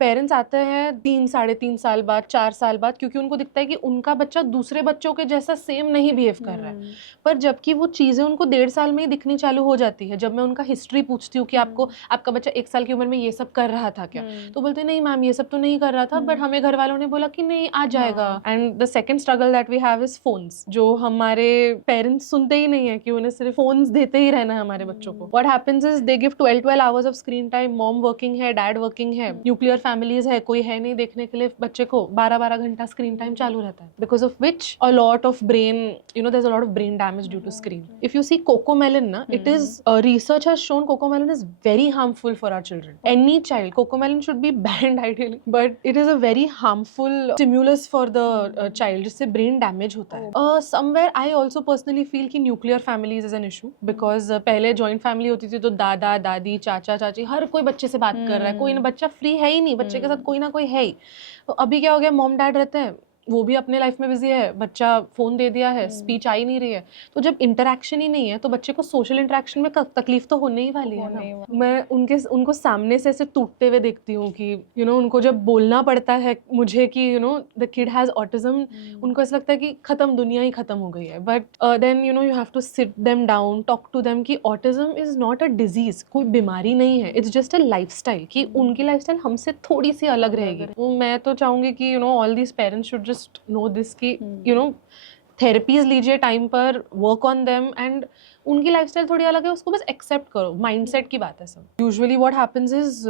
Parents आते हैं 3 साढ़े 3 साल बाद, 4 साल बाद, क्योंकि उनको दिखता है कि उनका बच्चा दूसरे बच्चों के जैसा सेम नहीं बिहेव कर रहा है। पर जबकि वो चीज़ें उनको 1.5 साल में ही दिखनी चालू हो जाती है। जब मैं उनका हिस्ट्री पूछती हूँ कि आपका बच्चा 1 साल की उम्र में ये सब कर रहा था क्या, तो बोलते नहीं मैम ये सब तो नहीं कर रहा था, बट हमें घर वालों ने बोला कि नहीं आ जाएगा। And the second struggle that we have is phones, जो हमारे पेरेंट्स सुनते ही नहीं है कि उन्हें सिर्फ फोन्स देते ही रहना है हमारे बच्चों को। What happens is they give 12 hours of screen time. Mom working है, डैड वर्किंग है, न्यूक्लियर फैमिलीज है, कोई है नहीं देखने के लिए, बच्चे को 12-12 घंटा स्क्रीन टाइम चालू रहता है, because of which a lot of brain, there's a lot of brain damage due to screen. If you see Cocomelon na, it is research has shown Cocomelon is very harmful for our children. Any child, Cocomelon should be banned ideally, but it is a very harmful stimulus for the child, जिससे brain damage होता है. Somewhere I also personally feel कि nuclear families is an issue, because पहले joint family होती थी तो दादा दादी चाचा चाची हर कोई बच्चे से बात कर रहा है, कोई ना बच्चा फ्री है ही नहीं, बच्चे के साथ कोई ना कोई है ही. तो अभी क्या हो गया, मॉम डैड रहते हैं, वो भी अपने लाइफ में बिजी है, बच्चा फोन दे दिया है, स्पीच आ ही नहीं रही है, तो जब इंटरेक्शन ही नहीं है तो बच्चे को सोशल इंटरेक्शन में तकलीफ तो होने ही वाली है ना. मैं उनको सामने से ऐसे टूटते हुए देखती हूँ कि उनको जब बोलना पड़ता है मुझे कि द किड हैज ऑटिज्म, उनको ऐसा लगता है कि खत्म, दुनिया ही खत्म हो गई है. But then you have to sit them down, talk to them कि autism is not a disease, कोई बीमारी नहीं है, इट्स जस्ट अ लाइफस्टाइल, कि उनकी लाइफस्टाइल हमसे थोड़ी सी अलग रहेगी. तो मैं तो चाहूंगी कि all these parents should just know this कि थेरेपीज लीजिए टाइम पर, वर्क ऑन देम, एंड उनकी लाइफस्टाइल थोड़ी अलग है, उसको बस एक्सेप्ट करो. माइंडसेट की बात है सब. Usually what happens is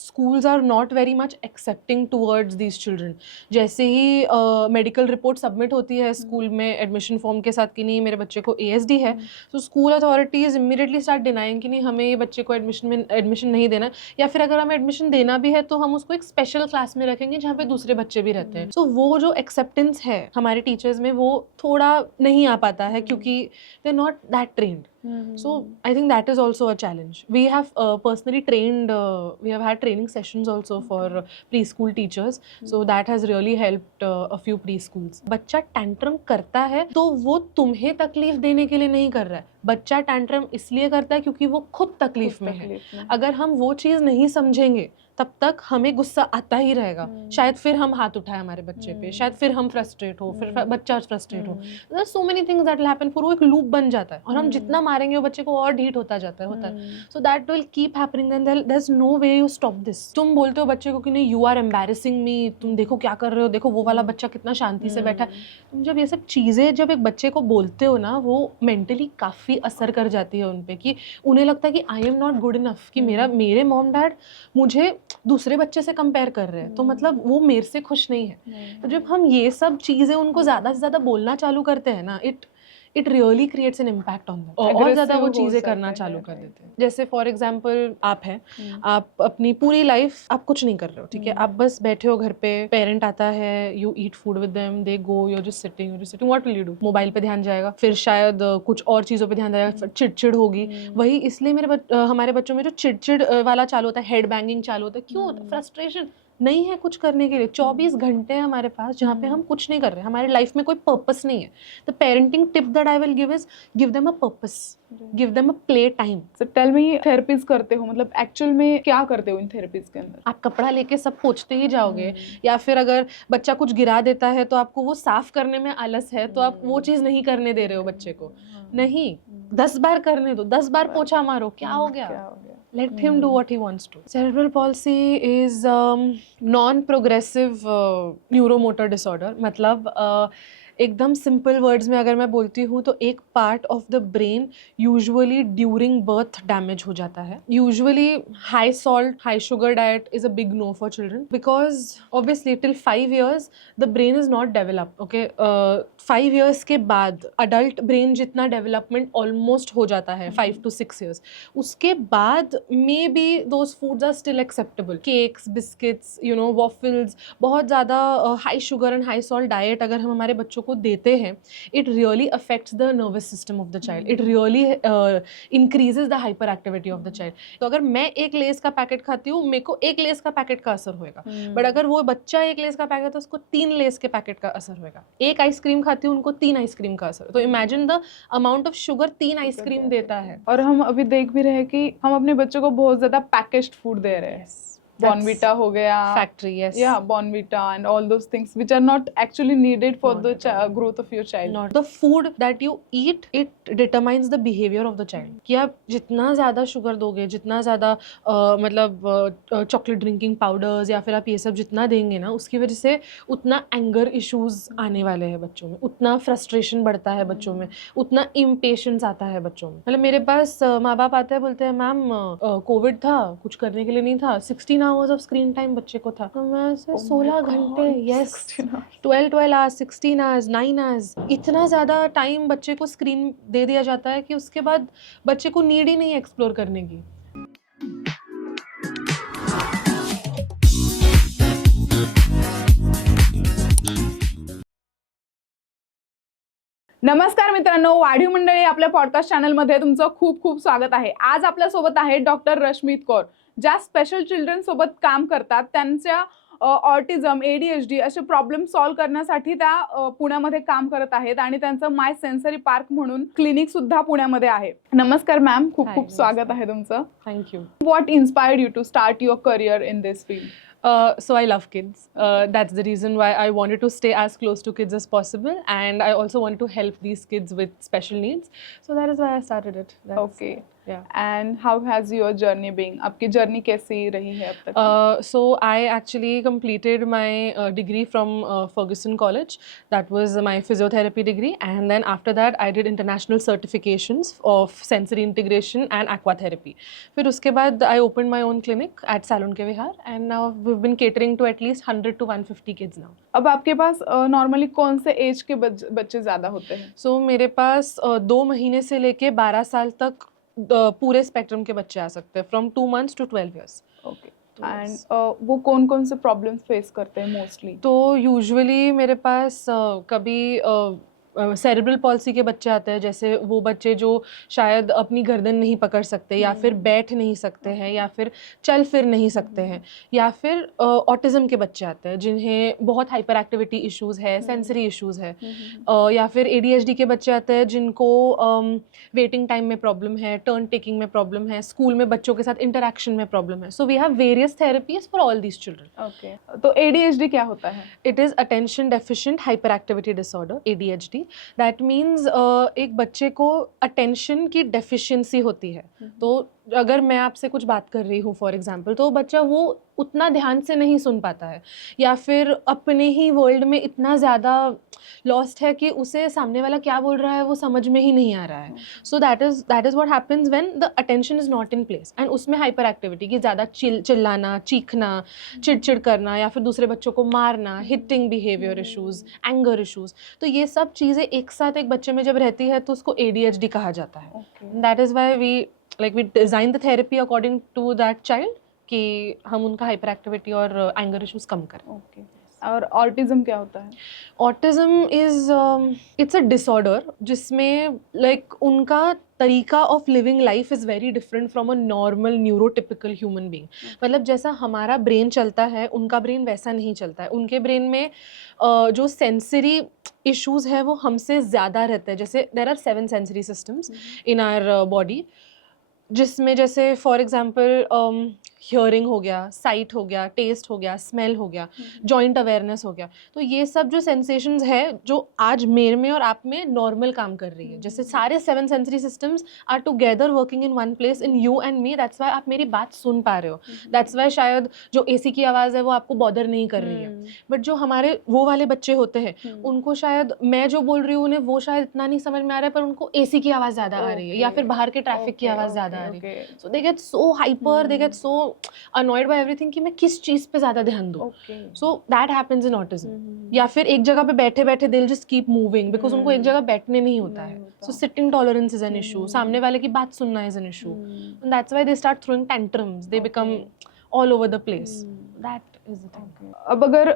schools are not very much accepting towards these children. जैसे ही मेडिकल रिपोर्ट सबमिट होती है स्कूल में एडमिशन फॉर्म के साथ कि नहीं मेरे बच्चे को ASD है, तो school authorities immediately start denying कि नहीं हमें ये बच्चे को एडमिशन नहीं देना, या फिर अगर हमें एडमिशन देना भी है तो हम उसको एक स्पेशल क्लास में रखेंगे जहाँ पे दूसरे बच्चे भी रहते हैं. सो वो जो एक्सेप्टेंस है हमारे टीचर्स में वो थोड़ा नहीं आ पाता है, क्योंकि they are not that trained. So I think that is also a challenge. We have personally trained, we have had training sessions also for preschool teachers. So that has really helped a few preschools. बच्चा tantrum करता है तो वो तुम्हें तकलीफ देने के लिए नहीं कर रहा है, बच्चा टैंट्रम इसलिए करता है क्योंकि वो खुद तकलीफ में है. अगर हम वो चीज़ नहीं समझेंगे तब तक हमें गुस्सा आता ही रहेगा. शायद फिर हम हाथ उठाए हमारे बच्चे पे, शायद फिर हम फ्रस्ट्रेट हो, फिर बच्चा फ्रस्ट्रेट हो. There are so many things that will happen, फिर वो एक लूप बन जाता है और हम जितना मारेंगे वो बच्चे को और ढीठ होता जाता है. So that will keep happening, then there is no way you stop this. तुम बोलते हो बच्चे को कि नहीं यू आर एम्बैरेसिंग मी, तुम देखो क्या कर रहे हो, देखो वो वाला बच्चा कितना शांति से बैठा है. तुम जब ये सब चीज़ें जब एक बच्चे को बोलते हो ना, वो मेंटली काफ़ी असर कर जाती है उन पे, कि उन्हें लगता है कि आई एम नॉट गुड इनफ, कि मेरे मॉम डैड मुझे दूसरे बच्चे से कंपेयर कर रहे हैं, तो मतलब वो मेरे से खुश नहीं है. तो जब हम ये सब चीज़ें उनको ज़्यादा से ज़्यादा बोलना चालू करते हैं ना, it really creates an impact on them, और ज़्यादा वो चीज़ें करना चालू कर देते हैं. जैसे फॉर एग्जाम्पल आप हैं, आप अपनी पूरी लाइफ आप कुछ नहीं कर रहे हो, ठीक है, आप बस बैठे हो घर पे, पेरेंट आता है, you eat food with them, they go, you are just sitting, what will you do? Mobile पे ध्यान जाएगा, फिर शायद कुछ और चीज़ों पे ध्यान जाएगा, चिड़चिड़ होगी. वही इसलिए हमारे बच्चों में जो चिड़चिड़ वाला चालू होता है, हेड बैंगिंग चालू होता है, क्यों? फ्रस्ट्रेशन नहीं है कुछ करने के लिए. 24 घंटे हमारे पास जहाँ पे हम कुछ नहीं कर रहे, हमारे लाइफ में कोई पर्पस नहीं है. The parenting tip that I will give is give them a purpose, give them a play time. So tell me, therapies करते हो, मतलब एक्चुअल में क्या करते हो इन थेरेपीज के अंदर? आप कपड़ा लेके सब पोंछते ही जाओगे, या फिर अगर बच्चा कुछ गिरा देता है तो आपको वो साफ करने में आलस है, तो आप वो चीज़ नहीं करने दे रहे हो बच्चे को. नहीं, 10 बार करने दो, 10 बार पोछा मारो, क्या हो गया? Let him do what he wants to. Cerebral palsy is non-progressive neuromotor disorder. मतलब एकदम सिंपल वर्ड्स में अगर मैं बोलती हूँ तो एक part of the brain usually during birth damage हो जाता है. Usually high salt, high sugar diet is a big no for children, because obviously till 5 years the brain is not developed. Okay, 5 years के बाद adult brain जितना development almost हो जाता है 5 to 6 years. उसके बाद may be those foods are still acceptable. Cakes, biscuits, waffles, बहुत ज़्यादा high sugar and high salt diet अगर हम हमारे बच्चों को देते हैं, it really affects the nervous system of the child. It really increases the hyperactivity of the child. तो अगर मैं एक लेस का पैकेट खाती हूँ, मेरे को एक लेस का पैकेट का असर होएगा, बट अगर वो बच्चा एक लेस का पैकेट तो उसको 3 लेस के पैकेट का असर होएगा. एक आइसक्रीम खाती हूँ, उनको 3 आइसक्रीम का असर. तो imagine the amount of sugar 3 ice cream देता है. और हम अभी देख भी रहे हैं कि हम अपने बच्चों को बहुत ज्यादा पैकेज्ड फूड दे रहे हैं. बॉर्नविटा हो गया, factory, yes. yeah, Bonvita and all those things which are not actually needed for Not the at all. growth of your child. Not the food that you eat, it determines the behavior of the child. कि आप जितना ज़्यादा sugar दोगे, जितना ज़्यादा मतलब chocolate drinking powders या फिर आप ये सब जितना देंगे ना, उसकी वजह से उतना एंगर इश्यूज आने वाले हैं बच्चों में, उतना फ्रस्ट्रेशन बढ़ता है बच्चों में, उतना इम्पेशेंस आता है बच्चों में. मतलब मेरे पास माँ बाप आते हैं, बोलते हैं मैम कोविड था, कुछ करने के लिए नहीं था, 16 आवर्स ऑफ स्क्रीन टाइम बच्चे को था. तो मैं 16 घंटे, यस, 12 आवर्स, 16 आवर्स, 9 आवर्स, इतना ज़्यादा टाइम बच्चे को स्क्रीन दे दिया जाता है कि उसके बाद बच्चे को नीड ही नहीं एक्सप्लोर करने की. नमस्कार मित्रांनो, वाढीव मंडळी आपल्या पॉडकास्ट चॅनलमध्ये तुमचं खूप खूप स्वागत आहे. आज आपल्यासोबत आहे डॉक्टर रश्मीत कौर, ज्या स्पेशल चिल्ड्रन सोबत काम करतात. त्यांच्या ऑटिझम, ADHD असे प्रॉब्लेम सॉल्व्ह करण्यासाठी त्या पुण्यामध्ये काम करत आहेत आणि त्यांचं माय सेन्सरी पार्क म्हणून क्लिनिक सुद्धा पुण्यामध्ये आहे. नमस्कार मॅम, खूप खूप स्वागत आहे तुमचं. Thank you. What inspired you to start your career in this field? So I love kids. That's the reason why I wanted to stay as close to kids as possible, and I also wanted to help these kids with special needs. So that is why I started it. Okay. Yeah. And how has your journey been? आपकी journey कैसी रही है अब तक? So I actually completed my degree from Ferguson College. That was my physiotherapy degree, and then after that I did international certifications of sensory integration and aquatherapy. फिर उसके बाद I opened my own clinic at Salon के विहार, and now we've been catering to at least 100 to 150 kids now. अब आपके पास normally कौन से as के बच्चे ज्यादा होते हैं? So मेरे पास 2 महीने से लेके 12 साल तक पूरे स्पेक्ट्रम के बच्चे आ सकते हैं, from 2 months to 12 years. Okay. And वो कौन कौन से प्रॉब्लम्स फेस करते हैं मोस्टली? तो यूजुअली मेरे पास कभी सेरेब्रल पॉल्सी के बच्चे आते हैं, जैसे वो बच्चे जो शायद अपनी गर्दन नहीं पकड़ सकते, या फिर बैठ नहीं सकते हैं, या फिर चल फिर नहीं सकते हैं, या फिर ऑटिज्म के बच्चे आते हैं जिन्हें बहुत हाइपर एक्टिविटी इश्यूज़ है, सेंसरी इश्यूज़ है, या फिर ADHD के बच्चे आते हैं जिनको वेटिंग टाइम में प्रॉब्लम है, टर्न टेकिंग में प्रॉब्लम है, स्कूल में बच्चों के साथ इंटरेक्शन में प्रॉब्लम है. So we have various therapies for all these children. Okay. तो ADHD क्या होता है? It is attention deficient hyperactivity disorder, ADHD. That means एक बच्चे को अटेंशन की डेफिशिएंसी होती है. तो अगर मैं आपसे कुछ बात कर रही हूँ फॉर एग्जांपल, तो बच्चा वो उतना ध्यान से नहीं सुन पाता है, या फिर अपने ही वर्ल्ड में इतना ज़्यादा लॉस्ट है कि उसे सामने वाला क्या बोल रहा है वो समझ में ही नहीं आ रहा है. So that is what happens when the attention is not in place. And उसमें हाइपर एक्टिविटी की ज़्यादा चिल्लाना, चीखना, चिड़चिड़ करना, या फिर दूसरे बच्चों को मारना, hitting behaviour issues, anger issues, तो ये सब चीज़ें एक साथ एक बच्चे में जब रहती है तो उसको ADHD कहा जाता है. That is why we design the therapy according to that child कि हम उनका हाइपर एक्टिविटी और एंगर इश्यूज कम करें. ओके. और ऑटिज्म क्या होता है? Autism is it's a disorder जिसमें लाइक उनका तरीका of living life is very different from a normal neurotypical human being. मतलब जैसा हमारा ब्रेन चलता है, उनका ब्रेन वैसा नहीं चलता है. उनके ब्रेन में जो सेंसरी इश्यूज है वो हमसे ज़्यादा रहते हैं. जैसे there are 7 sensory systems in our body, जिसमें जैसे फॉर एग्जांपल हियरिंग हो गया, साइट हो गया, टेस्ट हो गया, स्मेल हो गया, जॉइंट अवेयरनेस हो गया. तो ये सब जो सेंसेशंस है जो आज मेरे में और आप में नॉर्मल काम कर रही है, जैसे सारे 7 sensory systems are together working in one place in you and me. That's why आप मेरी बात सुन पा रहे हो. दैट्स वाई शायद जो AC की आवाज़ है वो आपको बॉदर नहीं कर रही है. बट जो हमारे वो वाले बच्चे होते हैं उनको शायद मैं जो बोल रही हूँ उन्हें वो शायद इतना नहीं समझ में आ रहा है, पर उनको AC की आवाज़ ज़्यादा आ रही है, या फिर बाहर के ट्रैफिक की आवाज़ ज़्यादा आ रही है. So they get so hyper, they get so annoyed by everything कि मैं किस चीज़ पे ज़्यादा ध्यान दूँ. So that happens in autism. या फिर एक जगह पे बैठे बैठे they'll just keep moving because उनको एक जगह बैठने नहीं होता है. So sitting tolerance is an issue. सामने वाले की बात सुनना is an issue. And that's why they start throwing tantrums. They become all over the place. That is the thing. अब अगर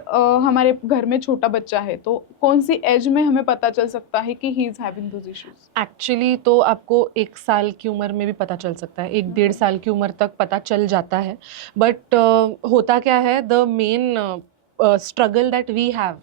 हमारे घर में छोटा बच्चा है तो कौन सी एज में हमें पता चल सकता है कि he is having those issues? Actually तो आपको 1 साल की उम्र में भी पता चल सकता है, 1-1.5 साल की उम्र तक पता चल जाता है. बट होता क्या है, the main struggle that we have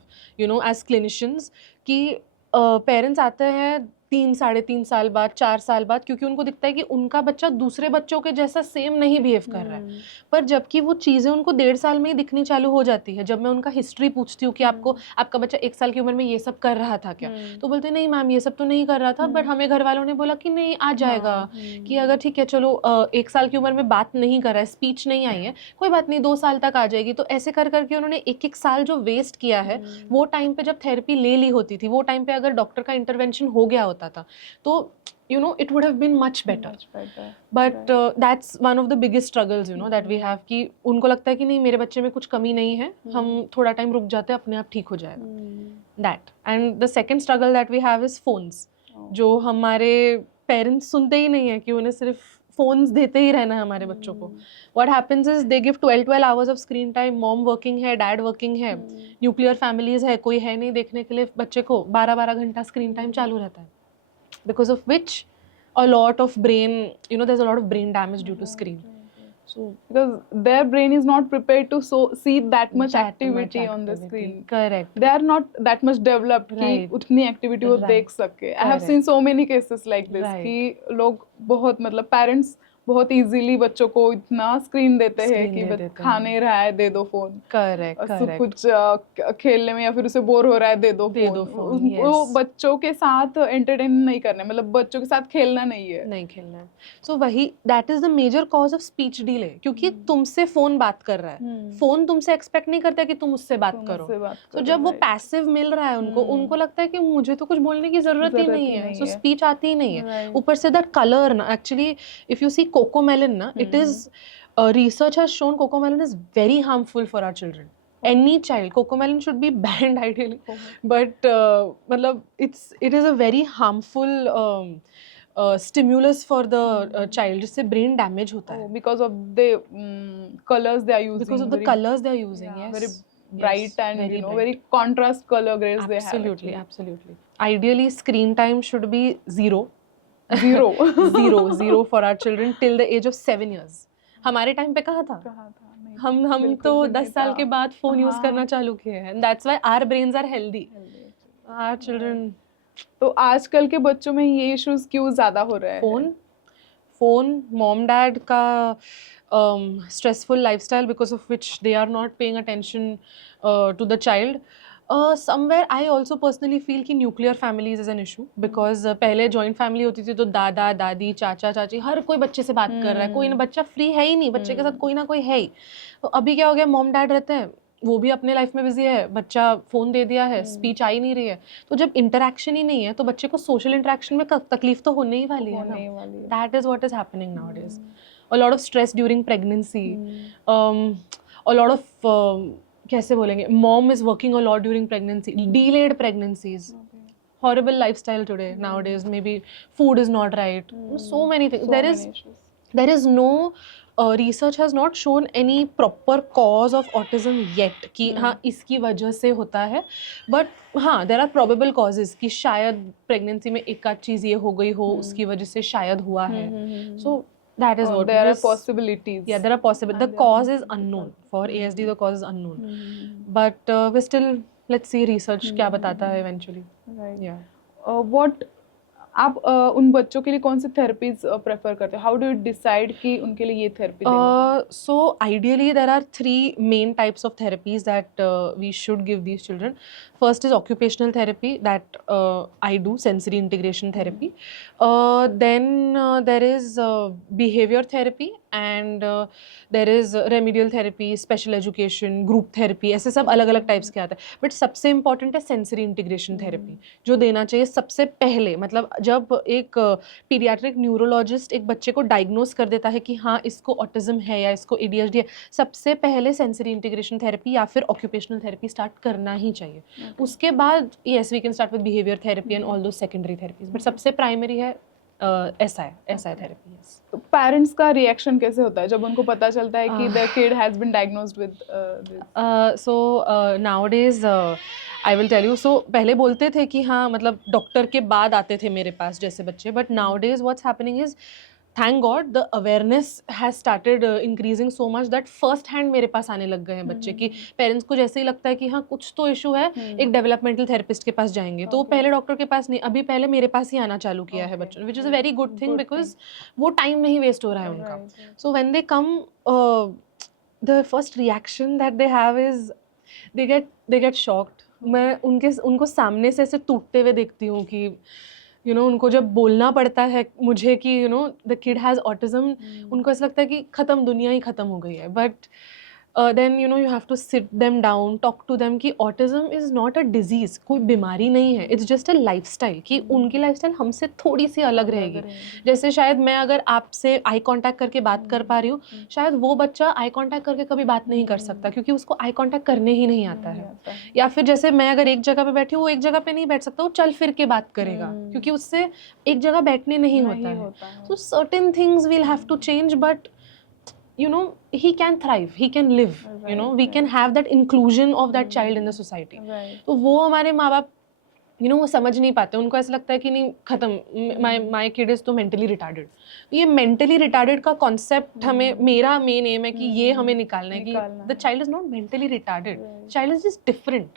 as clinicians कि पेरेंट्स आते हैं 3 साढ़े 3 साल बाद 4 साल बाद, क्योंकि उनको दिखता है कि उनका बच्चा दूसरे बच्चों के जैसा सेम नहीं बिहेव कर रहा है। पर जबकि वो चीज़ें उनको 1.5 साल में ही दिखनी चालू हो जाती है। जब मैं उनका हिस्ट्री पूछती हूँ कि आपको आपका बच्चा 1 साल की उम्र में ये सब कर रहा था क्या, तो बोलते नहीं मैम ये सब तो नहीं कर रहा था, बट हमें घर वालों ने बोला कि नहीं आ जाएगा, कि अगर ठीक है चलो 1 साल की उम्र में बात नहीं कर रहा है, स्पीच नहीं आई है, कोई बात नहीं 2 साल तक आ जाएगी। तो ऐसे कर करके उन्होंने 1-1 साल जो वेस्ट किया है, वो टाइम पे जब थेरेपी ले ली होती थी, वो टाइम पे अगर डॉक्टर का इंटरवेंशन हो गया होता था, तो it would have been much better. But that's one of the biggest struggles, that we have, कि उनको लगता है कि नहीं मेरे बच्चे में कुछ कमी नहीं है, हम थोड़ा टाइम रुक जाते हैं, अपने आप ठीक हो जाएगा। That. And the second struggle that we have is phones, जो हमारे पेरेंट्स सुनते ही नहीं है कि उन्हें सिर्फ फोन्स देते ही रहना है हमारे बच्चों को। What happens is they give 12 hours of screen time, mom working है, डैड वर्किंग है, न्यूक्लियर फैमिलीज है, कोई है नहीं देखने के लिए, बच्चे को 12-12 घंटा स्क्रीन टाइम चालू रहता है, because of which a lot of brain, there's a lot of brain damage due to screen. So because their brain is not prepared to see that much activity on the screen. Correct. They are not that much developed कि उतनी activity वो देख सके. I have seen so many cases like this कि लोग बहुत मतलब parents बहुत easily बच्चों को इतना स्क्रीन देते हैं कि खा नहीं रहा है दे दो फोन, करेक्ट, कुछ खेलने में या फिर उसे बोर हो रहा है दे दो फोन। वो बच्चों के साथ एंटरटेन नहीं करना, मतलब बच्चों के साथ खेलना नहीं खेलना। सो वही that is the major cause of speech delay, क्योंकि तुमसे फोन बात कर रहा है, फोन तुमसे एक्सपेक्ट नहीं करता कि तुम उससे बात करो। तो जब वो पैसिव मिल रहा है उनको लगता है कि मुझे तो कुछ बोलने की जरूरत ही नहीं है, सो स्पीच आती ही नहीं है। ऊपर से दैट कलर ना, actually if you see Cocomelon, it is research has shown Cocomelon is very harmful for our children. Any child, Cocomelon should be banned ideally, but मतलब it is a very harmful stimulus for the child, जिससे brain damage होता है because of the colors they are using, because of the colors they are using. Yes, very bright and very contrast color grades they have. Absolutely. Ideally screen time should be zero for our children till the age of 7 years. हमारे time पे कहाँ था? हम तो 10 साल के बाद phone use करना चालू किए हैं, and that's why our brains are healthy. Our children. तो आजकल के बच्चों में ये इश्यूज क्यों ज्यादा हो रहे हैं? फोन, मॉम डैड का stressful lifestyle because of which they are not paying attention to the child. Somewhere I also personally feel कि nuclear families is an issue, because पहले joint family होती थी तो दादा दादी चाचा चाची हर कोई बच्चे से बात कर रहा है, कोई ना बच्चा फ्री है ही नहीं, बच्चे के साथ कोई ना कोई है ही। तो अभी क्या हो गया, मॉम डैड रहते हैं, वो भी अपने लाइफ में बिजी है, बच्चा फोन दे दिया है, स्पीच आ ही नहीं रही है, तो जब इंटरेक्शन ही नहीं है तो बच्चे को सोशल इंटरेक्शन में तकलीफ तो होने ही वाली है ना। That is what is happening nowadays. A lot of stress during pregnancy, a lot of कैसे बोलेंगे, mom is working a lot during pregnancy, delayed pregnancies, horrible lifestyle today nowadays, maybe food is not right, so many things. There is no research has not shown any proper cause of autism yet कि हाँ इसकी वजह से होता है, but हाँ there are probable causes कि शायद pregnancy में एक आध चीज़ ये हो गई हो, उसकी वजह से शायद हुआ है। So that is what there are possibilities. Yeah, there are possibilities. The cause is unknown for ASD. The cause is unknown, but we still, let's see research क्या बताता है eventually. Right. Yeah. What आप उन बच्चों के लिए कौन सी therapies prefer करते हो? हाउ डू यू डिसाइड कि उनके लिए ये therapy So ideally there are 3 main types of therapies that we should give these children. First is occupational therapy that I do, sensory integration therapy. Then there is behavior therapy, and there is remedial therapy, special education, group therapy, ऐसे सब अलग अलग types के आते हैं। But सबसे important है sensory integration therapy, जो देना चाहिए सबसे पहले। मतलब जब एक पीडियाट्रिक न्यूरोलॉजिस्ट एक बच्चे को डायग्नोज कर देता है कि हाँ इसको ऑटिज्म है या इसको ADHD है, सबसे पहले सेंसरी इंटीग्रेशन थेरेपी या फिर ऑक्यूपेशनल थेरेपी स्टार्ट करना ही चाहिए। उसके बाद yes we can start with behavior therapy and all those secondary therapies, but सबसे प्राइमरी है SI थेरेपी। yes. पेरेंट्स का रिएक्शन कैसे होता है जब उनको पता चलता है कि their kid has been diagnosed with this? So nowadays I will tell you, so पहले बोलते थे कि हाँ मतलब डॉक्टर के बाद आते थे मेरे पास जैसे बच्चे, but nowadays what's happening is thank God the awareness has started increasing so much that first hand मेरे पास आने लग गए हैं बच्चे कि पेरेंट्स को जैसे ही लगता है कि हाँ कुछ तो इशू है, एक डेवलपमेंटल थेरेपिस्ट के पास जाएंगे, तो वो Okay. पहले डॉक्टर के पास नहीं, अभी पहले मेरे पास ही आना चालू किया है Okay. बच्चों ने, which is a very good thing Good because वो टाइम नहीं वेस्ट हो रहा है उनका. Right, right. So when they come, the first reaction that they have is they get shocked. मैं उनको सामने से ऐसे टूटते हुए देखती हूँ कि उनको जब बोलना पड़ता है मुझे कि द किड हैज़ ऑटिज्म, उनको ऐसा लगता है कि ख़त्म, दुनिया ही ख़त्म हो गई है. But then you have to sit them down, talk to them कि autism is not a disease, कोई बीमारी नहीं है, इट्स जस्ट अ लाइफस्टाइल, कि उनकी लाइफस्टाइल हमसे थोड़ी सी अलग रहेगी. जैसे शायद मैं अगर आपसे आई कांटेक्ट करके बात कर पा रही हूँ, शायद वो बच्चा आई कांटेक्ट करके कभी बात नहीं कर सकता क्योंकि उसको आई कांटेक्ट करने ही नहीं आता है. या फिर जैसे मैं अगर एक जगह पे बैठी हूँ, वो एक जगह पे नहीं बैठ सकता, वो चल फिर के बात करेगा क्योंकि उससे एक जगह बैठने नहीं होता है. So certain things we'll have to change, but he can thrive, he can live, we can have that inclusion of that child in the society. तो वो हमारे माँ बाप वो समझ नहीं पाते, उनको ऐसा लगता है कि नहीं खत्म, माय किड इज तो मेंटली रिटार्डेड. ये मेंटली रिटार्डेड का कॉन्सेप्ट हमें, मेरा मेन एम है कि ये हमें निकालना है कि the child is not mentally retarded, child is just different.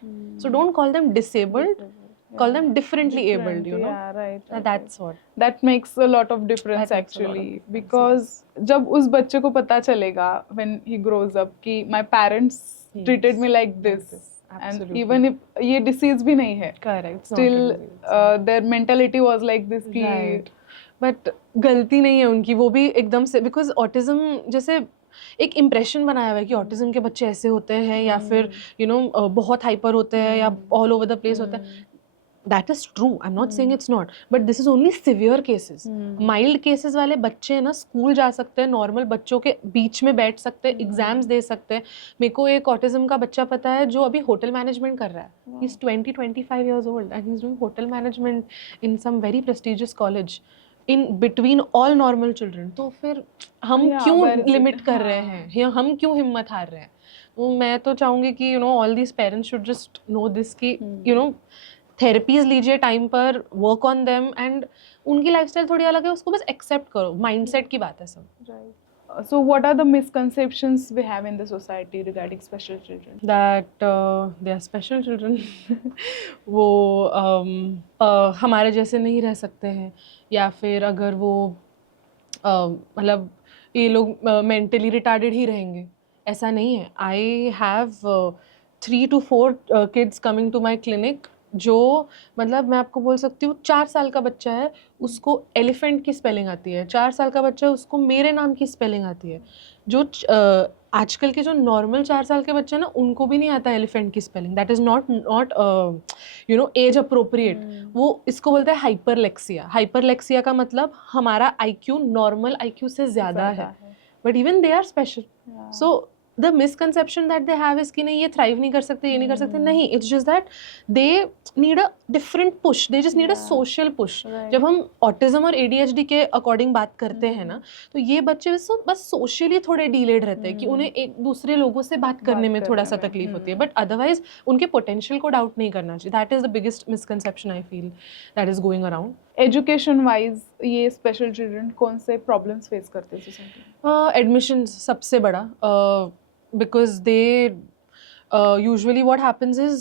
So don't call them disabled, call them differently abled, Yeah, right. That's what. That makes a lot of difference actually, because जब उस बच्चे को पता चलेगा when he grows up कि my parents treated me like this, and even if ये disease भी नहीं है, correct, still their mentality was like this कि but गलती नहीं है उनकी, वो भी एकदम से, because autism जैसे एक इम्प्रेशन बनाया हुआ है कि ऑटिज्म के बच्चे ऐसे होते हैं या फिर बहुत हाइपर होते हैं या ऑल ओवर द प्लेस होते हैं. That is true. I'm not saying it's not. But this is only severe cases. Mild cases वाले बच्चे ना स्कूल जा सकते हैं, नॉर्मल बच्चों के बीच में बैठ सकते हैं, एग्जाम्स दे सकते हैं. मेरे को एक ऑटिज्म का बच्चा पता है जो अभी होटल मैनेजमेंट कर रहा है. He is 25 years old and he is doing hotel management in some very prestigious college in between all normal children. तो फिर हम क्यों लिमिट कर रहे हैं, या हम क्यों हिम्मत हार रहे हैं? तो मैं तो चाहूँगी कि all these parents should just know this कि थेरेपीज लीजिए टाइम पर, वर्क ऑन देम, एंड उनकी लाइफस्टाइल थोड़ी अलग है, उसको बस एक्सेप्ट करो. माइंडसेट की बात है सब. So what are the misconceptions we have in the society regarding special children? That they are special children. वो हमारे जैसे नहीं रह सकते हैं, या फिर अगर वो मतलब ये लोग मेंटली रिटार्डेड ही रहेंगे, ऐसा नहीं है. I have 3 to 4 kids coming to my clinic जो मतलब मैं आपको बोल सकती हूँ 4 साल का बच्चा है, उसको एलिफेंट की स्पेलिंग आती है. 4 साल का बच्चा है, उसको मेरे नाम की स्पेलिंग आती है. जो आजकल के जो नॉर्मल 4 साल के बच्चे हैं ना, उनको भी नहीं आता एलिफेंट की spelling. That is not age appropriate. वो इसको बोलते हैं हाइपरलेक्सिया. हाइपरलेक्सिया का मतलब हमारा IQ नॉर्मल IQ से ज़्यादा है, but even they are special. So the misconception that they have is कि नहीं ये thrive नहीं कर सकते, ये नहीं कर सकते. नहीं, it's just that they need a different push, they just need a social push. जब हम autism और ADHD के according बात करते हैं ना, तो ये बच्चे बस socially थोड़े delayed रहते हैं कि उन्हें एक दूसरे लोगों से बात करने में थोड़ा सा तकलीफ होती है, but otherwise उनके potential को doubt नहीं करना चाहिए. That is the biggest misconception I feel that is going around. Education wise ये स्पेशल चिल्ड्रन कौन से प्रॉब्लम्स फेस करते हैं सोसाइटी? एडमिशन सबसे बड़ा, because they usually what happens is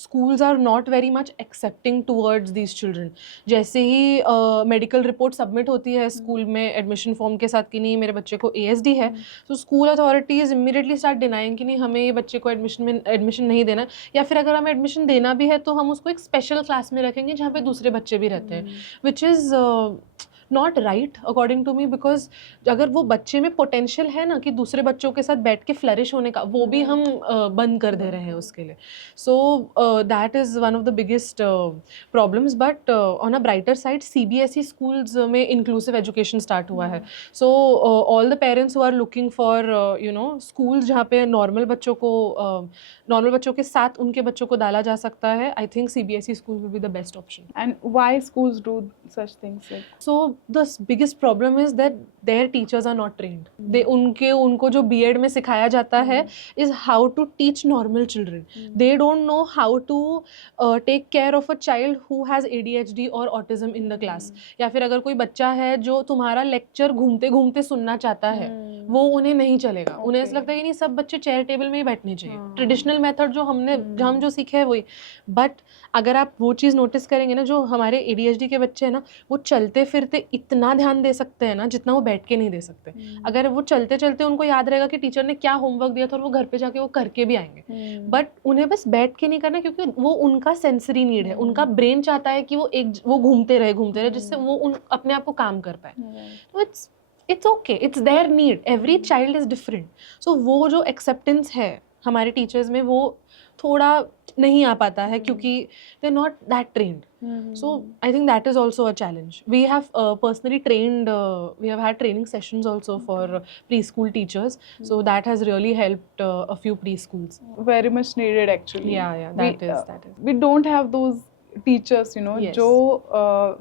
schools are not very much accepting towards these children. जैसे ही medical report submit होती है स्कूल में एडमिशन फॉर्म के साथ कि नहीं मेरे बच्चे को ASD है, तो school authorities immediately start denying कि नहीं हमें ये बच्चे को एडमिशन नहीं देना, या फिर अगर हमें एडमिशन देना भी है तो हम उसको एक स्पेशल क्लास में रखेंगे जहाँ पे दूसरे बच्चे भी रहते हैं, which is not right according to me. Because अगर वो बच्चे में पोटेंशियल है ना कि दूसरे बच्चों के साथ बैठ के फ्लरिश होने का, वो भी हम बंद कर दे रहे हैं उसके लिए. So that is one of the biggest problems. But on a brighter side CBSE schools में इंक्लूसिव एजुकेशन स्टार्ट हुआ है. So all the parents who are looking for schools जहाँ पे नॉर्मल बच्चों के साथ उनके बच्चों को डाला जा सकता है, I think CBSE school will be the best option. And why schools do such things? So the biggest problem is that their teachers are not trained. They उनको जो बीएड में सिखाया जाता है is how to teach normal children. They don't know how to take care of a child who has ADHD और autism in the class. या फिर अगर कोई बच्चा है जो तुम्हारा लेक्चर घूमते घूमते सुनना चाहता है, वो उन्हें नहीं चलेगा. उन्हें ऐसा लगता है कि नहीं, सब बच्चे चेयर टेबल में ही बैठने चाहिए. ट्रेडिशनल मेथड जो हम जो सीखे है वही. बट अगर आप वो चीज़ नोटिस करेंगे ना, जो हमारे ADHD के बच्चे हैं ना, वो चलते फिरते इतना ध्यान दे सकते हैं ना जितना वो बैठ के नहीं दे सकते. अगर वो चलते चलते उनको याद रहेगा कि टीचर ने क्या होमवर्क दिया था और वो घर पे जाके वो करके भी आएंगे. बट उन्हें बस बैठ के नहीं करना, क्योंकि वो उनका सेंसरी नीड है. उनका ब्रेन चाहता है कि वो घूमते रहे जिससे वो अपने आप को काम कर पाए. तो it's okay, it's their need. Every child is different. So वो जो एक्सेप्टेंस है हमारे टीचर्स में, वो थोड़ा नहीं आ पाता है क्योंकि they are not that trained. So I think that is also a challenge. We have personally trained, we have had training sessions also for preschool teachers. So that has really helped a few preschools. Very much needed actually. Yeah, that is. We don't have those teachers, you know, Yes. जो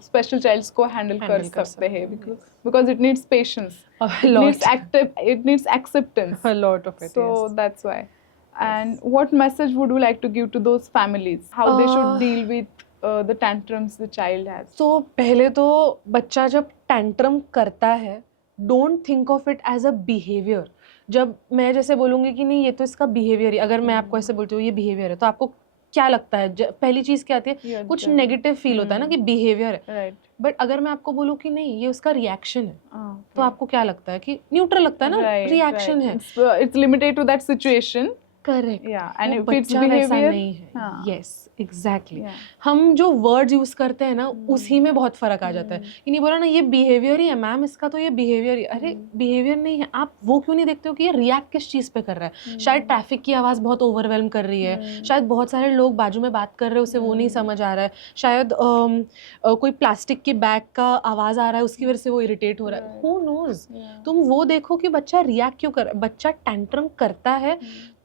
special childs को handle कर सकते हैं, because it needs patience. It needs acceptance. A lot of it. So yes. that's why. And what message would you like to give to those families? How they should deal with the tantrums the child has? So पहले तो बच्चा जब tantrum करता है, don't think of it as a behavior. जब मैं जैसे बोलूँगी कि नहीं ये तो इसका behavior है, अगर मैं आपको ऐसे बोलती हूँ ये behavior है, तो आपको क्या लगता है? पहली चीज क्या आती है? कुछ नेगेटिव फील होता है ना कि बिहेवियर है. बट अगर मैं आपको बोलूँ कि नहीं ये उसका रिएक्शन है, तो आपको क्या लगता है? कि न्यूट्रल लगता है ना, रिएक्शन है. It's limited to that situation. Correct. And if it's behavior नहीं है. Yes exactly. हम जो वर्ड्स यूज करते हैं ना, उसी में बहुत फर्क आ जाता है. कि नहीं बोला ना ये बिहेवियर ही है मैम, इसका तो ये बिहेवियर ही. अरे बिहेवियर नहीं है. आप वो क्यों नहीं देखते हो कि ये रिएक्ट किस चीज पे कर रहा है? शायद ट्रैफिक की आवाज बहुत ओवरवेलम कर रही है, शायद बहुत सारे लोग बाजू में बात कर रहे हैं उसे वो नहीं समझ आ रहा है, शायद कोई प्लास्टिक के बैग का आवाज आ रहा है उसकी वजह से वो इरिटेट हो रहा है. Who knows. तुम वो देखो कि बच्चा रिएक्ट क्यों कर रहा है. बच्चा टैंट्रम करता है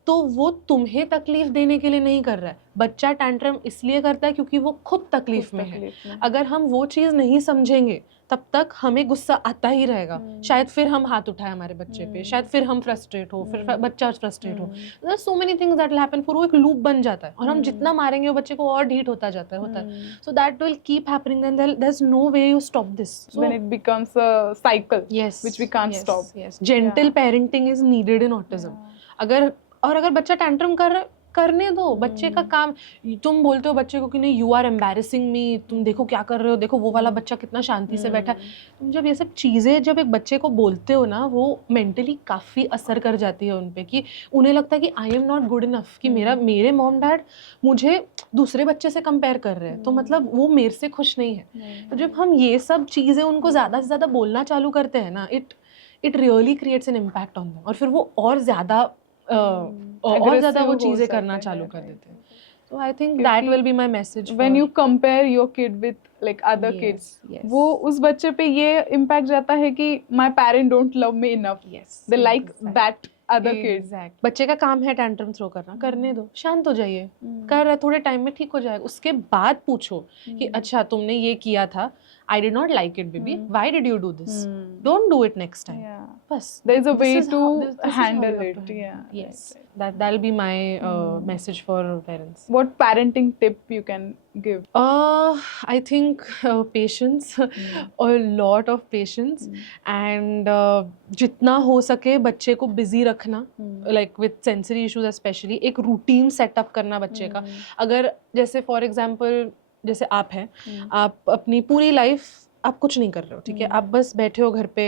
तो वो तुम्हें तकलीफ देने के लिए नहीं कर रहा है. बच्चा टैंट्रम इसलिए करता है क्योंकि वो खुद तकलीफ में है. अगर हम वो चीज़ नहीं समझेंगे तब तक हमें गुस्सा आता ही रहेगा. शायद फिर हम हाथ उठाए हमारे बच्चे पे, शायद फिर हम फ्रस्ट्रेट हो, फिर बच्चा फ्रस्ट्रेट हो. There are so many things that will happen. फिर वो एक लूप बन जाता है और हम जितना मारेंगे वो बच्चे को और ढीठ होता जाता है. So that will keep happening. Then there is no way you stop this. When it becomes a cycle, which we can't stop. Gentle parenting is needed in autism. अगर बच्चा टैंट्रम करने दो. बच्चे का काम. तुम बोलते हो बच्चे को कि नहीं यू आर एम्बैरेसिंग मी, तुम देखो क्या कर रहे हो, देखो वो वाला बच्चा कितना शांति से बैठा है. तुम जब ये सब चीज़ें जब एक बच्चे को बोलते हो ना, वो मेंटली काफ़ी असर कर जाती है उन पे. कि उन्हें लगता है कि आई एम नॉट गुड इनफ, कि मेरे मॉम डैड मुझे दूसरे बच्चे से कंपेयर कर रहे हैं, तो मतलब वो मेरे से खुश नहीं है. तो जब हम ये सब चीज़ें उनको ज़्यादा से ज़्यादा बोलना चालू करते हैं ना, it really creates an impact on them. और फिर वो और ज़्यादा वो चीजें करना चालू कर देते हैं. So I think that will be my message. When you compare your kid with like other kids, वो उस बच्चे पे ये impact जाता है कि my parent don't love me enough. They like that other kids. बच्चे का काम है टैंट्रम थ्रो करना, करने दो. शांत हो जाइए, कर रहे थोड़े टाइम में ठीक हो जाएगा. उसके बाद पूछो कि अच्छा तुमने ये किया था, I did not like it, baby. Why did you do this? Don't do it next time. बस. There is a way to handle it. Yes. That'll be my message for parents. What parenting tip you can give? I think patience, a lot of patience, and जितना हो सके बच्चे को busy रखना, like with sensory issues especially. एक routine setup करना बच्चे का. अगर जैसे for example जैसे आप हैं, आप अपनी पूरी लाइफ आप कुछ नहीं कर रहे हो, ठीक है, आप बस बैठे हो घर पे,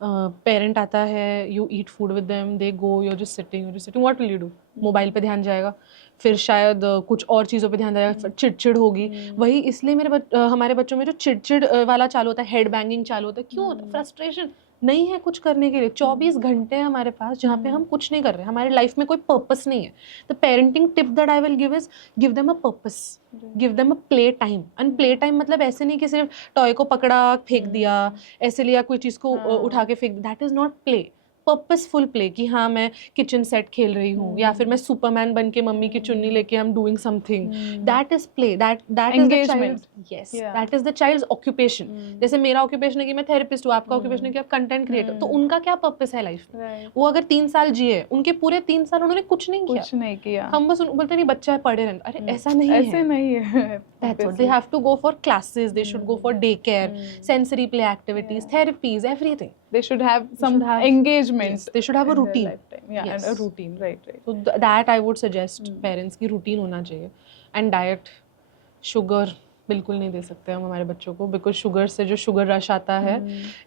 पेरेंट आता है, you eat food with them, they go, you are just sitting, what will you do? Mobile पे ध्यान जाएगा, फिर शायद कुछ और चीज़ों पे ध्यान जाएगा, चिड़चिड़ होगी. वही इसलिए हमारे बच्चों में जो चिड़चिड़ वाला चालू होता है, हेड बैंगिंग चालू होता है. क्यों होता है? फ्रस्ट्रेशन नहीं है कुछ करने के लिए. 24 घंटे हमारे पास जहाँ पे हम कुछ नहीं कर रहे, हमारे लाइफ में कोई पर्पस नहीं है. The parenting tip that I will give is give them a purpose, give them a play time. And play time मतलब ऐसे नहीं कि सिर्फ टॉय को पकड़ा फेंक दिया, ऐसे लिया कोई चीज़ को उठा के फेंक. That is not play. Purposeful play कि हाँ मैं किचन सेट खेल रही हूँ या फिर मैं सुपरमैन बन के मम्मी की चुन्नी लेके I am doing something, that is play, that is the Engagement. Child, yes Yeah. That is the child's occupation. जैसे मेरा ऑक्यूपेशन है कि मैं थेरेपिस्ट हूँ, आपका ऑक्यूपेशन है कि आप कंटेंट क्रिएटर, तो उनका क्या पर्पस है लाइफ में? Right. वो अगर 3 साल जिए, उनके पूरे 3 साल उन्होंने कुछ नहीं किया, कुछ नहीं किया. हम बस बोलते नहीं बच्चा है पढ़े रहना, अरे ऐसा नहीं है, ऐसे नहीं है. that's what they have to go for classes, they should go for daycare, sensory play activities, therapies, everything. They should have some have- engagement. Yes, they should have a in their routine. lifetime. Yeah, and Yes. a routine. Right. So that I would suggest parents की routine होना चाहिए. And diet, sugar बिल्कुल नहीं दे सकते हम हमारे बच्चों को, because sugar से जो sugar rush आता है,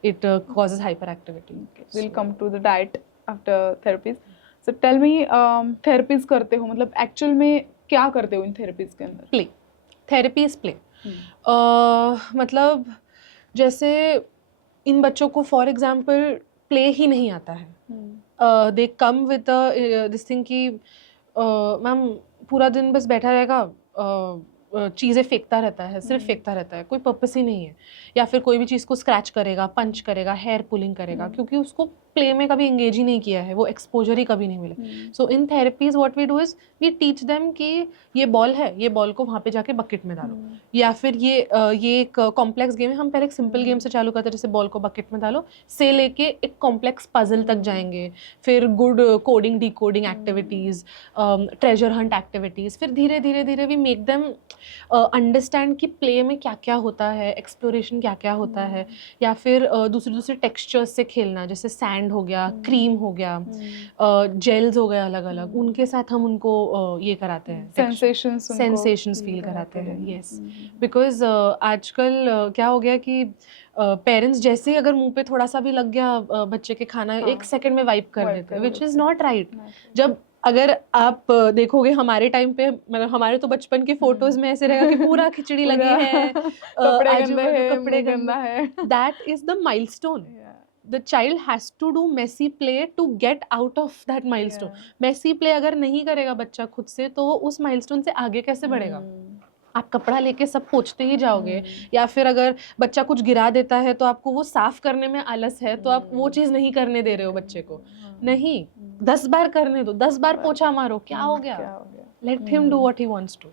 it causes hyperactivity. We'll come to the diet after therapies. So tell me, therapies करते हो मतलब actual में क्या करते हो इन therapies के अंदर? Play. Therapy is play. मतलब जैसे इन बच्चों को फॉर एग्जाम्पल प्ले ही नहीं आता है, दे कम विद दिस थिंग कि मैम पूरा दिन बस बैठा रहेगा, चीज़ें फेंकता रहता है, सिर्फ फेंकता रहता है, कोई पर्पस ही नहीं है, या फिर कोई भी चीज़ को स्क्रैच करेगा, पंच करेगा, हेयर पुलिंग करेगा, क्योंकि उसको प्ले में कभी इंगेज ही नहीं किया है, वो एक्सपोजर ही कभी नहीं मिला. So in therapies what we do is we teach them कि ये बॉल है, ये बॉल को वहाँ पे जाके बकेट में डालो, या फिर ये एक कॉम्प्लेक्स गेम है, हम पहले एक सिंपल गेम से चालू करते हैं, जैसे बॉल को बकेट में डालो से लेके एक कॉम्प्लेक्स पजल तक जाएंगे, फिर good coding decoding activities, treasure Hunt activities, फिर धीरे धीरे धीरे वी मेक देम अंडरस्टैंड कि प्ले में क्या क्या होता है, एक्सप्लोरेशन क्या क्या होता है, या फिर दूसरे दूसरे टेक्सचर्स से खेलना, जैसे सैंड हो गया, क्रीम हो गया, जेल्स हो गए अलग अलग, उनके साथ हम उनको ये कराते हैं, सेंसेशंस फील कराते हैं. यस, बिकॉज आजकल क्या हो गया कि पेरेंट्स जैसे ही अगर मुंह पे थोड़ा सा भी लग गया बच्चे के खाना, एक सेकंड में वाइप कर देते हैं, विच इज़ नॉट राइट. जब अगर आप देखोगे हमारे टाइम पे, मतलब हमारे तो बचपन के फोटोज में ऐसे रहेगा कि पूरा खिचड़ी लगी है, कपड़े गंदा है, that is the milestone. The child has to do messy play to get out of that milestone. Messy play अगर नहीं करेगा बच्चा खुद से, तो वो उस milestone से आगे कैसे बढ़ेगा? आप कपड़ा लेके सब पोंछते ही जाओगे, या फिर अगर बच्चा कुछ गिरा देता है तो आपको वो साफ करने में आलस है, तो आप वो चीज़ नहीं करने दे रहे हो बच्चे को. नहीं, 10 बार करने दो, 10 बार पोछा मारो, क्या हो गया? Let him do what he wants to.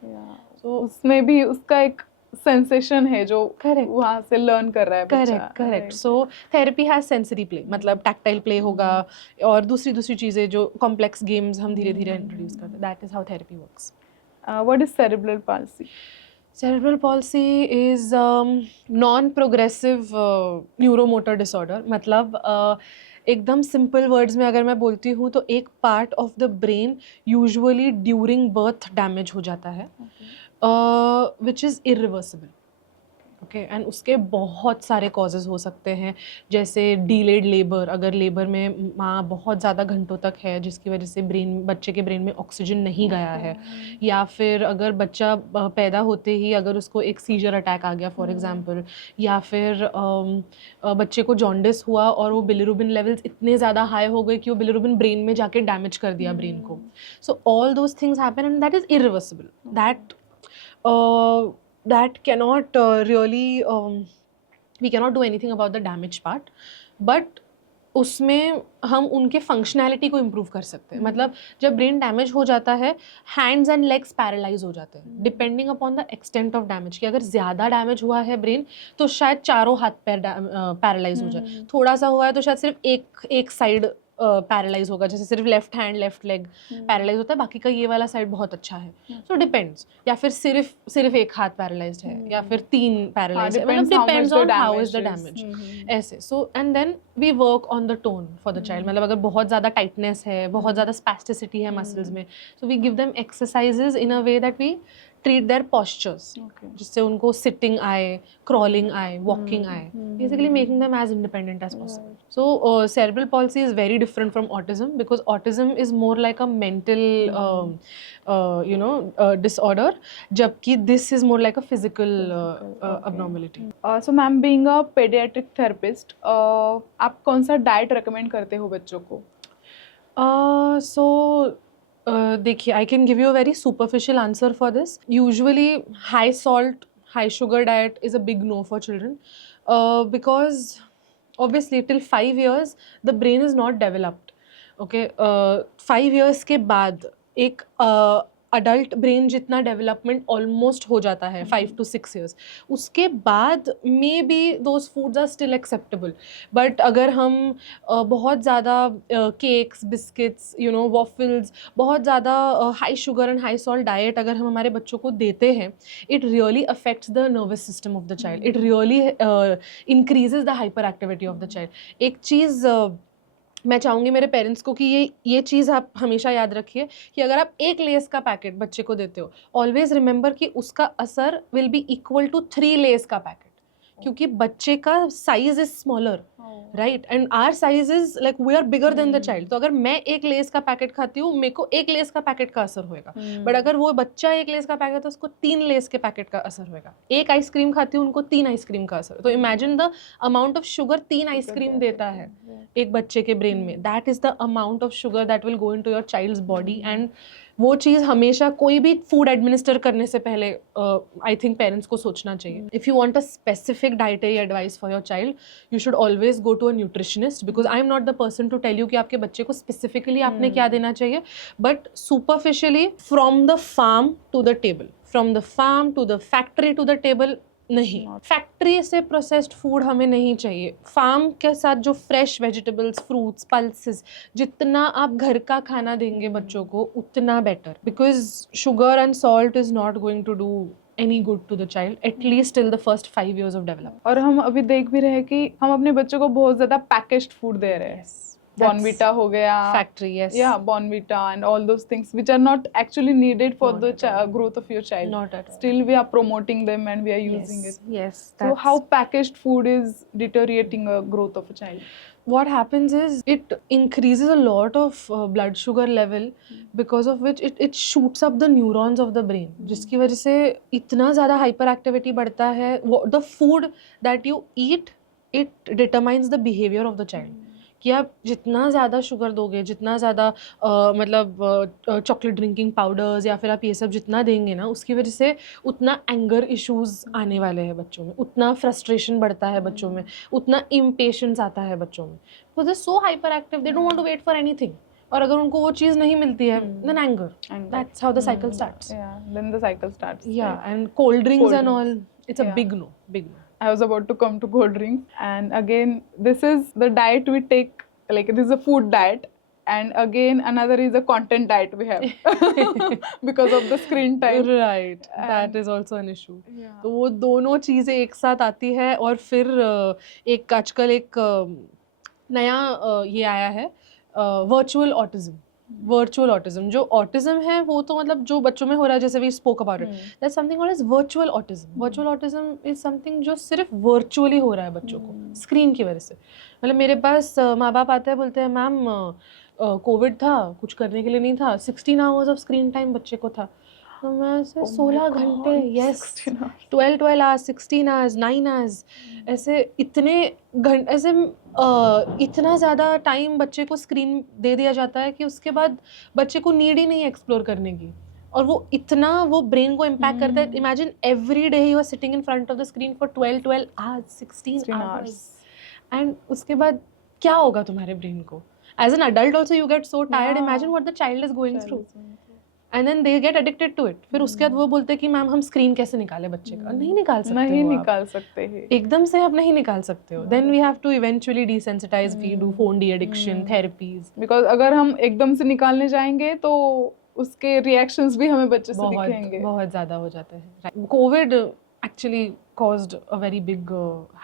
So उसमें भी उसका एक सेंसेशन है जो वहाँ से लर्न कर रहा है बच्चा. Correct. So therapy has sensory play, मतलब टैक्टाइल प्ले होगा, और दूसरी चीज़ें जो कॉम्प्लेक्स गेम्स हम धीरे धीरे इंट्रोड्यूस करते हैं. That is how therapy works. What is cerebral palsy? Cerebral palsy is non-progressive neuromotor disorder. मतलब एकदम सिंपल वर्ड्स में अगर मैं बोलती हूँ तो एक part of the brain usually during birth damage हो जाता है, which is irreversible. Okay, and उसके बहुत सारे कॉजेज़ हो सकते हैं, जैसे डीलेड लेबर, अगर लेबर में माँ बहुत ज़्यादा घंटों तक है जिसकी वजह से बच्चे के ब्रेन में ऑक्सीजन नहीं गया है, या फिर अगर बच्चा पैदा होते ही अगर उसको एक सीजर अटैक आ गया फॉर एग्जांपल, या फिर बच्चे को जॉन्डिस हुआ और वो बिलिरुबिन लेवल्स इतने ज़्यादा हाई हो गए कि वो बिलिरुबिन ब्रेन में जाके डैमेज कर दिया ब्रेन को. So all those things happen and that is irreversible. That cannot really we cannot do anything about the damage part, but उसमें हम उनके फंक्शनैलिटी को इम्प्रूव कर सकते हैं. मतलब जब ब्रेन डैमेज हो जाता है, हैंड्स एंड लेग्स पैरालाइज हो जाते हैं, depending upon the extent of damage. कि अगर ज़्यादा डैमेज हुआ है ब्रेन तो शायद चारों हाथ पैर पैरालाइज हो जाए, थोड़ा सा हुआ है तो शायद सिर्फ एक साइड पैरालाइज होगा, जैसे सिर्फ left hand left leg paralyse होता है, बाकी का ये वाला साइड बहुत अच्छा है. सो डिपेंड्स, या फिर सिर्फ एक हाथ पैरालाइज्ड है, या फिर 3 पैरालाइज्ड है, मतलब depends on how is the damage. ऐसे. So and then we work on the tone for the child. मतलब अगर बहुत ज़्यादा टाइटनेस है, बहुत ज़्यादा स्पैस्टिसिटी है मसल्स में, so we give them exercises in a way that we treat their postures, जिससे उनको सिटिंग आए, क्रॉलिंग आए, वॉकिंग आए, basically making them as independent as possible. So cerebral palsy is very different from autism, because autism is more like a mental disorder, जबकि this is more like a physical abnormality. So ma'am, being a pediatric therapist, आप कौन सा diet recommend करते हो बच्चों को? देखिए, I can give you a very superficial answer for this. Usually high salt, high sugar diet is a big no for children, because obviously till 5 years the brain is not developed. Okay, 5 years के बाद एक adult brain जितना development almost हो जाता है 5 to 6 years, उसके बाद may be those foods are still acceptable. But अगर हम बहुत ज़्यादा cakes, biscuits, you know, waffles, बहुत ज़्यादा high sugar and high salt diet अगर हम हमारे बच्चों को देते हैं, it really affects the nervous system of the child. It really increases the hyperactivity of the child. एक चीज़ मैं चाहूँगी मेरे पेरेंट्स को कि ये चीज़ आप हमेशा याद रखिए कि अगर आप एक लेस का पैकेट बच्चे को देते हो, ऑलवेज रिमेंबर कि उसका असर will be equal to 3 Lay's का पैकेट, क्योंकि बच्चे का size is smaller, right, and our size is like we are bigger than the child. तो अगर मैं एक लेस का पैकेट खाती हूँ, मेरे को एक लेस का पैकेट का असर होएगा. बट अगर वो बच्चा एक लेस का पैकेट, तो उसको 3 लेस के पैकेट का असर होएगा. एक आइसक्रीम खाती हूँ, उनको 3 आइसक्रीम का असर. तो imagine the amount of sugar 3 ice cream देता है एक बच्चे के ब्रेन में. That is the amount of sugar that will go into your child's body. And वो चीज़ हमेशा कोई भी फूड एडमिनिस्टर करने से पहले आई थिंक पेरेंट्स को सोचना चाहिए. If you want a specific dietary advice for your child, you should always go to a nutritionist, because I am not the person to tell you कि आपके बच्चे को स्पेसिफिकली आपने क्या देना चाहिए. But superficially from the farm to the table, from the farm to the factory to the table नहीं. Factory से प्रोसेस्ड फूड हमें नहीं चाहिए. फार्म के साथ जो फ्रेश वेजिटेबल्स, फ्रूट्स, पल्सेस, जितना आप घर का खाना देंगे बच्चों को उतना better, because sugar and salt is not going to do any good to the child, at least till the first 5 years of development. और हम अभी देख भी रहे हैं कि हम अपने बच्चों को बहुत ज्यादा पैकेज्ड फूड दे रहे हैं. Bonvita हो गया, factory, yes, yeah, Bonvita and all those things which are not actually needed for the growth of your child. Not at all. Still we are promoting them and we are using Yes, it. yes. So how packaged food is deteriorating a growth of a child? What happens is it increases a lot of blood sugar level, because of which it shoots up the neurons of the brain, जिसकी वजह से इतना ज़्यादा hyperactivity बढ़ता है. The food that you eat, it determines the behavior of the child. कि आप जितना ज़्यादा शुगर दोगे, जितना ज़्यादा मतलब चॉकलेट ड्रिंकिंग पाउडर्स या फिर आप ये सब जितना देंगे ना, उसकी वजह से उतना एंगर इश्यूज आने वाले हैं बच्चों में, उतना फ्रस्ट्रेशन बढ़ता है बच्चों में, उतना इम्पेशेंस आता है बच्चों में. तो they so hyper active, they don't want to wait for anything. और अगर उनको वो चीज़ नहीं मिलती है, then anger, that's how the cycle starts. Yeah, then the cycle starts. Yeah, and cold drinks and all, drinks. it's a Yeah. big no, big no. I was about to come to cold drinks, and again this is the diet we take, like this is a food diet, and again another is a content diet we have because of the screen time. Right, that is also an issue. Yeah. तो वो दोनों चीज़ें एक साथ आती है. और फिर एक आजकल एक नया ये आया है, वर्चुअल ऑटिज्म. वर्चुअल ऑटिज्म, जो ऑटिज्म है वो तो मतलब जो बच्चों में हो रहा है, जैसे we spoke about it, that's something called as virtual autism. Virtual autism is something जो सिर्फ वर्चुअली हो रहा है बच्चों को, स्क्रीन की वजह से. मतलब मेरे पास माँ बाप आते हैं, बोलते हैं मैम कोविड था, कुछ करने के लिए नहीं था, 16 आवर्स ऑफ स्क्रीन टाइम बच्चे को था. तो मैं ऐसे 16 घंटे, यस, 12 आवर्स, 16 आवर्स, 9 आवर्स, ऐसे इतने घंटे, ऐसे इतना ज़्यादा टाइम बच्चे को स्क्रीन दे दिया जाता है कि उसके बाद बच्चे को नीड ही नहीं है एक्सप्लोर करने की. और वो इतना वो ब्रेन को इम्पैक्ट करता है. Imagine every day you are sitting in front of the screen for 12 hours, 16 hours, and उसके बाद क्या होगा तुम्हारे ब्रेन को? As an adult also you get so tired. Imagine what the child is going through, and then they get addicted to it. फिर उसके बाद वो बोलते हैं कि मैम हम स्क्रीन कैसे निकाले बच्चे का. नहीं निकाल सकते, नहीं हो निकाल सकते हैं, एकदम से आप नहीं निकाल सकते हो. Then we have to eventually desensitize, we do phone de addiction therapies, because अगर हम एकदम से निकालने जाएंगे तो उसके रिएक्शंस भी हमें बच्चे से दिखेंगे. बहुत ज़्यादा हो जाते हैं. Covid actually caused a very big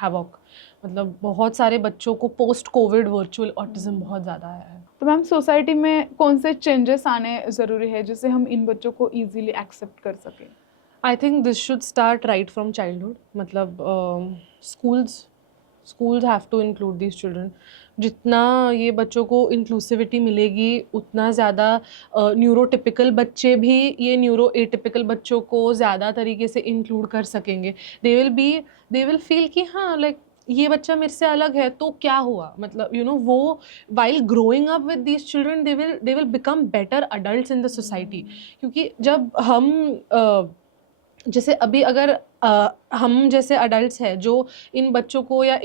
havoc. मतलब बहुत सारे बच्चों को पोस्ट कोविड वर्चुअल ऑटिज्म बहुत ज़्यादा आया है. तो मैम सोसाइटी में कौन से चेंजेस आने ज़रूरी है जिससे हम इन बच्चों को इजीली एक्सेप्ट कर सकें? I think this should start right from childhood. मतलब schools have to include these children. जितना ये बच्चों को इंक्लूसिविटी मिलेगी, उतना ज़्यादा न्यूरोटिपिकल बच्चे भी ये न्यूरो एटिपिकल बच्चों को ज़्यादा तरीके से इंक्लूड कर सकेंगे. दे विल फील कि हाँ, लाइक ये बच्चा मेरे से अलग है तो क्या हुआ. मतलब यू नो, वो while growing up with these children they will become better adults in the society. क्योंकि जब हम जैसे अभी अगर हम जैसे अडल्ट्स हैं जो इन बच्चों को या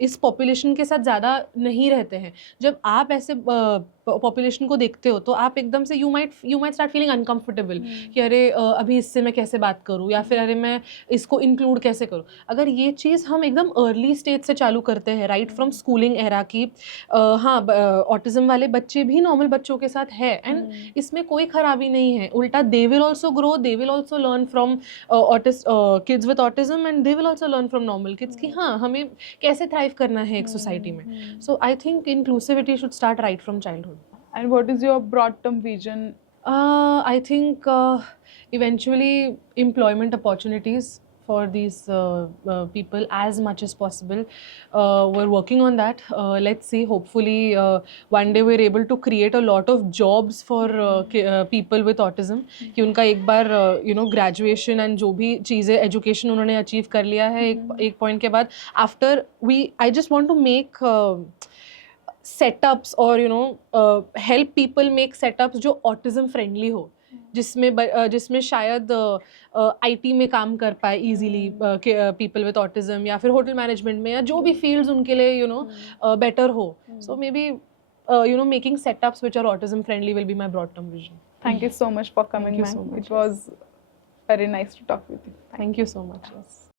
इस पॉपुलेशन के साथ ज़्यादा नहीं रहते हैं, जब आप ऐसे पॉपुलेशन को देखते हो तो आप एकदम से you might start feeling uncomfortable कि अरे अभी इससे मैं कैसे बात करूँ, या फिर अरे मैं इसको इंक्लूड कैसे करूँ. अगर ये चीज़ हम एकदम अर्ली स्टेज से चालू करते हैं, राइट फ्रॉम स्कूलिंग एरा की, हाँ ऑटिज्म वाले बच्चे भी नॉर्मल बच्चों के साथ है, एंड इसमें कोई खराबी नहीं है. उल्टा they will also grow, they will also learn from kids with autism, and they will also learn from normal kids कि हाँ हमें कैसे थ्राइव करना है एक सोसाइटी में. So I think inclusivity should start right from childhood. And what is your broad term vision? I think eventually employment opportunities for these people as much as possible. We're working on that. Let's see. Hopefully, one day we're able to create a lot of jobs for people with autism. कि उनका एक बार graduation and जो भी चीज़ें education उन्होंने achieve कर लिया है एक point के बाद, after I just want to make setups or help people make setups जो autism friendly हो, जिसमें शायद IT में काम कर पाए easily people with autism, या फिर होटल मैनेजमेंट में, या जो भी fields उनके लिए better हो. So maybe making setups which are autism friendly will be my broad term vision. Thank you so much for coming, Thank you ma'am. so much. It was very nice to talk with you. Thank you so much. Yes.